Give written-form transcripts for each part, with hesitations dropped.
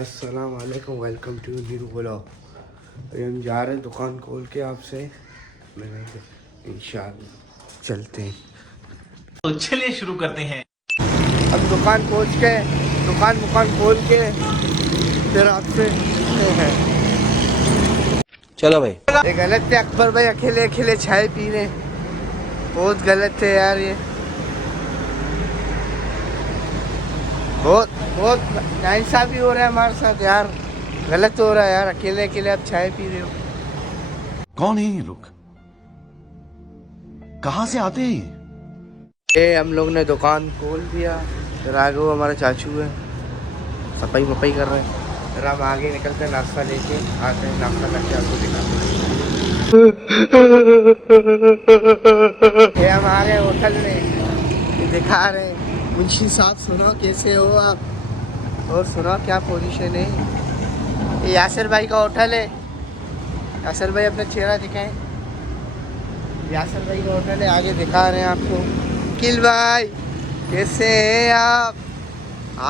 अस्सलाम वालेकुम, welcome to new vlog. अभी हम जा रहे हैं दुकान खोल के आपसे मिलेंगे इंशाल्लाह। चलते हैं तो चलिए शुरू करते हैं। अब दुकान पहुंच के दुकान खोल के फिर आपसे मिलते हैं। चलो भाई। ये गलत है अकबर भाई, अकेले अकेले चाय पी रहे, बहुत गलत है यार। ये बहुत बहुत नाइंसाफी हो रहा है हमारे साथ यार, गलत हो रहा है यार। अकेले अकेले आप चाय पी रहे हो। कौन है ये लोग? कहां से आते हैं? ये हम लोग ने दुकान खोल दिया। फिर आगे वो हमारे चाचू है, सफाई वफाई कर रहे हैं। फिर हम आगे निकलते हैं, नाश्ता लेके आते हैं, नाश्ता करके आपको दिखाते हैं। ये हमारे होटल में दिखा रहे हैं। मुंशी साहब सुनो कैसे हो आप, और सुनो क्या पोजीशन है। ये यासिर भाई का होटल है। यासिर भाई अपना चेहरा दिखाएं। यासिर भाई का होटल है, आगे दिखा रहे हैं आपको। किल भाई कैसे हैं आप?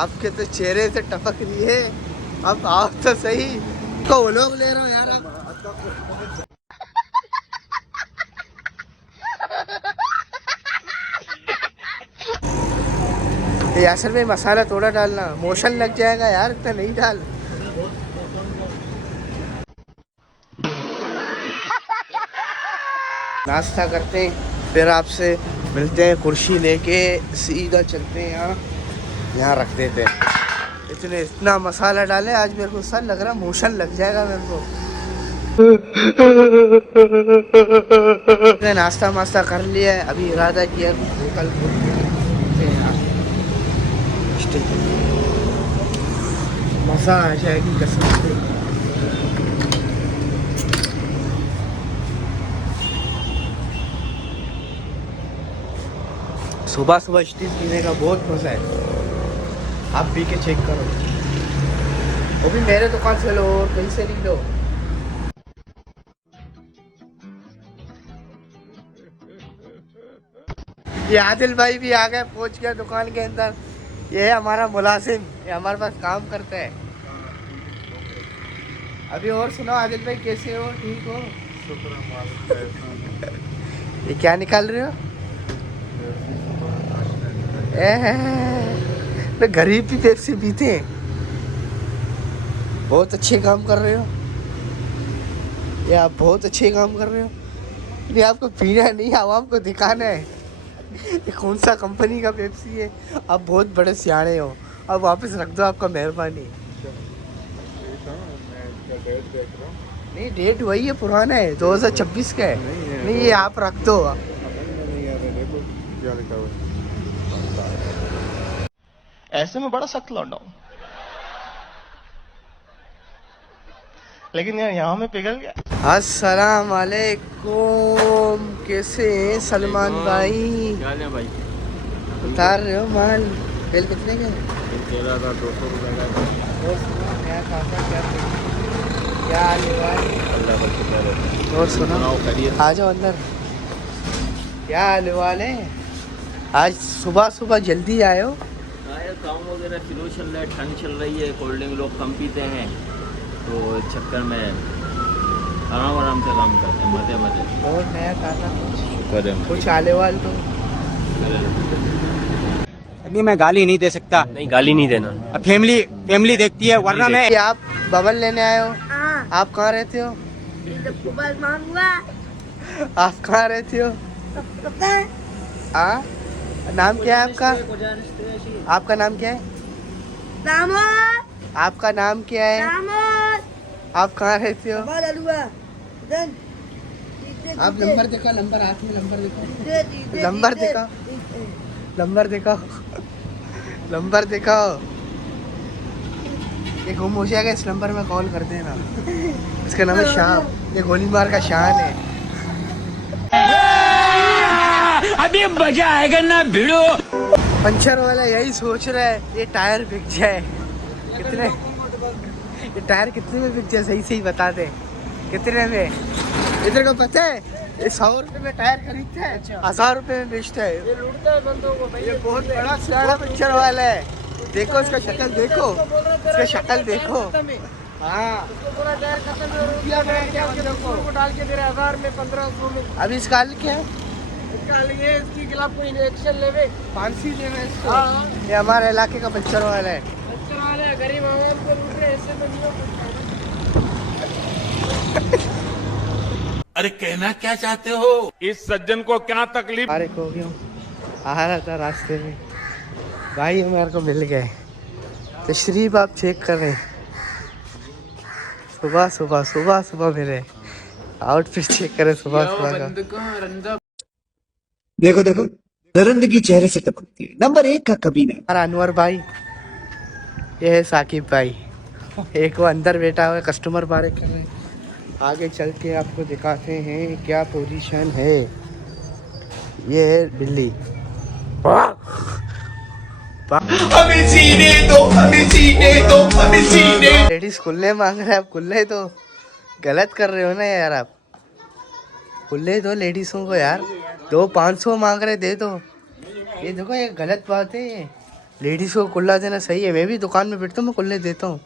आपके तो चेहरे से टपक रही है। अब आप तो सही को लोग ले रहा हूँ यार आप। यासिर भाई मसाला थोड़ा डालना, मोशन लग जाएगा यार, इतना नहीं डाल। नाश्ता करते हैं, फिर आपसे मिलते हैं। कुर्सी लेके सीधा चलते हैं, यहाँ रख देते हैं। इतना मसाला डाले आज, मेरे को सर लग रहा मोशन लग जाएगा मेरे को। नाश्ता मास्ता कर लिया है, अभी इरादा किया होटल खोल के मज़ा आ जाएगी कसम से। सुबह सुबह स्टील पीने का बहुत मज़ा है, आप पी के चेक करो। वो भी मेरे दुकान से लो और कहीं से नहीं लो। ये आदिल भाई भी आ गए, पहुंच गया दुकान के अंदर। ये है हमारा मुलाजिम, ये हमारे पास काम करता है। अभी और सुनाओ आदिल भाई, कैसे हो? ठीक हो? ये क्या निकाल रहे हो? तो गरीब भी पेप्सी पीते हैं। बहुत अच्छे काम कर रहे हो, ये आप बहुत अच्छे काम कर रहे हो। ये आपको पीना नहीं, आवाम को दिखाना है। ये कौन सा कंपनी का पेप्सी है? आप बहुत बड़े सियाने हो, अब वापस रख दो, आपका मेहरबानी। नहीं, डेट वही है, पुराना है, 2026 का है। नहीं, ये आप रख दो। ऐसे में बड़ा सख्त लौंडा हूं, लेकिन यार यहाँ में पिघल गया। अस्सलाम वालेकुम, कैसे हैं सलमान भाई? क्या है भाई? उतार रहे हो माल? बिल कितने के? 13,200 रुपये का। क्या हाल है भाई? अल्लाह का शुक्र है। और सुनो, खैरियत? आ जाओ अंदर। क्या हाल है? आज सुबह सुबह जल्दी आए हो? आया काम वगैरह शुरू चल रहा है, ठंड चल रही है, कोल्ड ड्रिंक लोग कम पीते हैं, तो इस चक्कर में आराम से काम करते हैं, मजे मजे। और नया खाना शुक्र है। कुछ आले वाल तो? अभी मैं गाली नहीं दे सकता। नहीं, गाली नहीं देना। अब फैमिली देखती है, वरना मैं। ये आप बबल लेने आए हो? हाँ। आप कहाँ रहते हो? बस मांगूंगा। आप कहाँ रहते हो? पता है? हाँ, नाम क्या है आपका? आपका नाम क्या है? दामोद। आपका नाम क्या है? दामोद। आप कहाँ रहते हो? बाल अलुआ। दन। आप नंबर देखा, नंबर हाथ में, नंबर देखो, नंबर देखा, नंबर देखा, नंबर देखा। ये गुम हो जाएगा, इस नंबर में कॉल कर देना। इसका नाम है शाम, ये गोली मार का शान है। अभी मजा आएगा ना भिड़ो। पंचर वाला यही सोच रहा है, ये टायर बिक जाए। कितने ये टायर कितने में बिक जाए? सही सही बता दे कितने में। इधर को पता है, ये 100 रुपए में टायर खरीदता है, 1000 रुपए में बेचता है। ये लूटता है बंदों को भाई। ये बहुत बड़ा सियाड़ा पंचर वाला है। देखो इसका शक्ल देखो, इसका शक्ल देखो। हाँ डाल के दे रहे 1000 में 1500 में। अभी इसका हल क्या है? इसका लिए इसकी खिलाफ कोई एक्शन लेवे, फांसी देना है इसको। हाँ। ये हमारे इलाके का बच्चर वाला है। बच्चों वाले गरीब आवाम को लूट रहे, ऐसे तो नहीं हो सकता। अरे कहना क्या चाहते हो? इस सज्जन को क्या तकलीफ। अरे हो गया, आ रहा था रास्ते में भाई मेरे को मिल गए। तशरीफ आप चेक कर रहे हैं, सुबह सुबह सुबह सुबह मेरे आउटफिट चेक करें सुबह सुबह का। देखो देखो, दरिंदगी चेहरे से टपकती है। नंबर 1 का कमीना। हमारा अनवर भाई, ये है साकिब भाई, एक वो अंदर बैठा हुआ है, कस्टमर बारे कर रहे हैं। आगे चल के आपको दिखाते हैं क्या पोजीशन है। ये है बिल्ली। हमें जीने दो, हमें जीने दो, हमें जीने। लेडीज कुल्ले मांग रहे हैं, आप कुल्ले तो गलत कर रहे हो ना यार। आप कुल्ले दो लेडीज़ों को यार, 2-500 मांग रहे, दे दो। ये देखो ये गलत बात है, ये लेडीज़ को कुल्ला देना सही है। मैं भी दुकान में बैठता हूँ, मैं कुल्ले देता हूँ।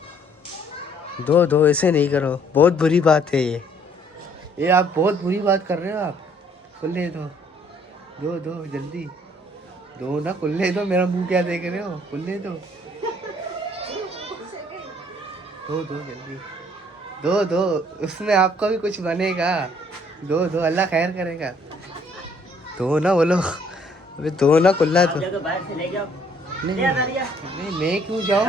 दो दो, ऐसे नहीं करो, बहुत बुरी बात है ये आप बहुत बुरी बात कर रहे हो। आप कुल्ले दो, दो दो जल्दी दो ना, कुल्ले दो। मेरा मुंह क्या देख रहे हो? कुल्ले दो, दो दो जल्दी, दो दो, उसमें आपका भी कुछ बनेगा। दो दो, अल्लाह खैर करेगा। दो ना बोलो, अबे दो ना कुल्ला दो। नहीं नहीं, मैं क्यों जाऊँ?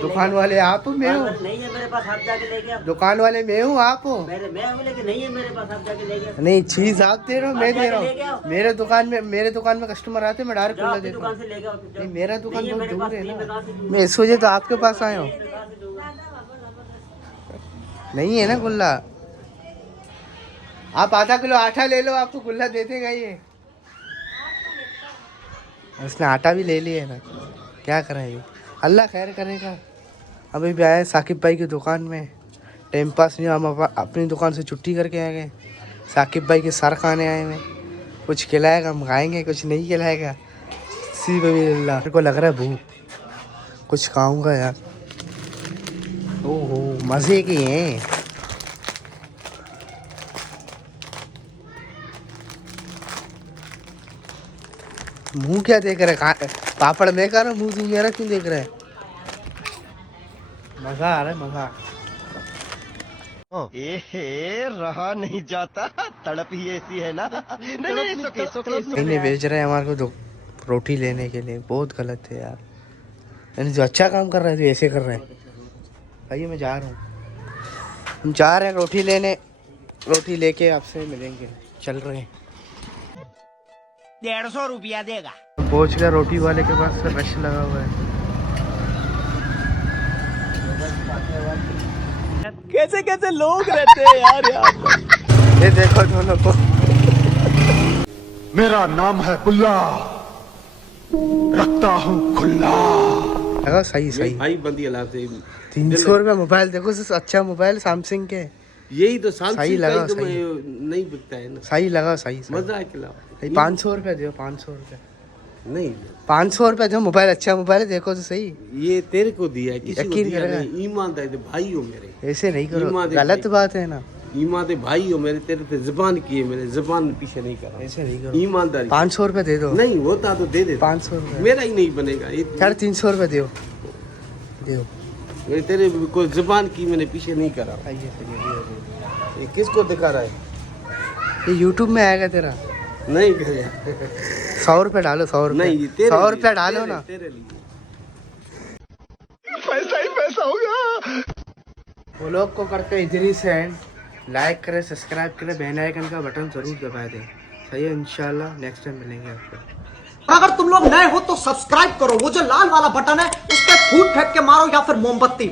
दुकान वाले आप हो, मैं हूँ? नहीं है मेरे पास, आप जाके लेके आओ। दुकान वाले मैं हूँ, आप हो? मैं हूँ, लेकिन नहीं है मेरे पास, आप जाके लेके आओ। नहीं, चीज आप दे रहे हो, मैं दे रहा लेके आओ। हूँ। मेरे दुकान में कस्टमर आते, मैं डायरेक्ट खुला देता दुकान हूँ। से लेके आओ। नहीं, मेरा दुकान नहीं है बहुत मेरे दूर पास, है नहीं, मैं कहाँ से ना, दूँ? मैं इस वजह तो आपके पास आया हूँ। नहीं है ना गुल्ला, आप आधा किलो आटा ले लो, आपको गुल्ला दे देगा ये। उसने आटा भी ले लिया है ना, क्या करें ये, अल्लाह खैर करेगा। अभी भी आए साकिब भाई की दुकान में, टाइम पास नहीं, हम अपनी दुकान से छुट्टी करके आ गए। साकिब भाई के सर खाने आए हैं, कुछ खिलाएगा हम खाएंगे, कुछ नहीं खिलाएगा। सी बबी अल्लाह, मेरे को लग रहा है भूख, कुछ खाऊंगा यार। ओहो मज़े की हैं। मुंह क्या देख रहा है? पापड़ मैं खा रहा हूँ, मुंह तू मेरा क्यों देख रहा है? मजा आ रहा है, मजा। रहा नहीं जाता, तड़प ही ऐसी है ना। इन्हें भेज रहे हैं हमारे को रोटी लेने के लिए, बहुत गलत है यार। यानी जो अच्छा काम कर रहा है तो ऐसे कर रहे हैं। भाई मैं जा रहा हूँ, हम जा रहे हैं रोटी लेने, रोटी लेके आपसे मिलेंगे, चल रहे हैं। 150 रुपया देगा। पहुंच गया रोटी वाले के पास, रश लगा हुआ है। कैसे कैसे लोग रहते हैं यार यहाँ पर। ये देखो दोनों को। मेरा नाम है बुल्ला, रखता हूँ खुल्ला। लगा सही सही भाई बंदी अला से 300 रुपये मोबाइल, देखो सबसे अच्छा मोबाइल सैमसंग के। यही तो सही लगा, तो सही नहीं बिकता है ना। सही लगा, सही मजा है खिलाओ। 500 रुपये दो, 500 रुपये, नहीं 500 रुपये दो। मोबाइल अच्छा मोबाइल है, देखो तो सही। ये तेरे को दिया है, किसी को यकीन दिया करेगा। नहीं। ईमानदारी से भाई हो मेरे, ऐसे नहीं करो, ईमान दे गलत भाई। बात है ना। ईमानदार भाई हो मेरे, तेरे पे जुबान की है मेरे, जुबान पीछे नहीं करा। ऐसे नहीं करो, ईमानदारी 500 रुपये दे दो। नहीं होता तो दे दे, 500 रुपये, मेरा ही नहीं बनेगा ये। 350 रुपये दो, दो। मैं तेरे को जुबान की मैंने पीछे नहीं करा। ये किसको दिखा रहा है? ये यूट्यूब में आएगा तेरा। नहीं करेगा। 100 रुपये डालो, 100 रुपये, नहीं तेरे 100 लिए, रुपये डालो तेरे- ना। तेरे लिए पैसा ही पैसा होगा। वो लोग को करते हैं इधर ही से एंड। लाइक करें, सब्सक्राइब करें, बेल आइकन का बटन जरूर दबा दें। सही है, इंशाल्लाह नेक्स्ट टाइम मिलेंगे आपको। अगर तुम लोग नए हो तो सब्सक्राइब करो, वो जो लाल वाला बटन है उस पर फूट फेंक के मारो या फिर मोमबत्ती।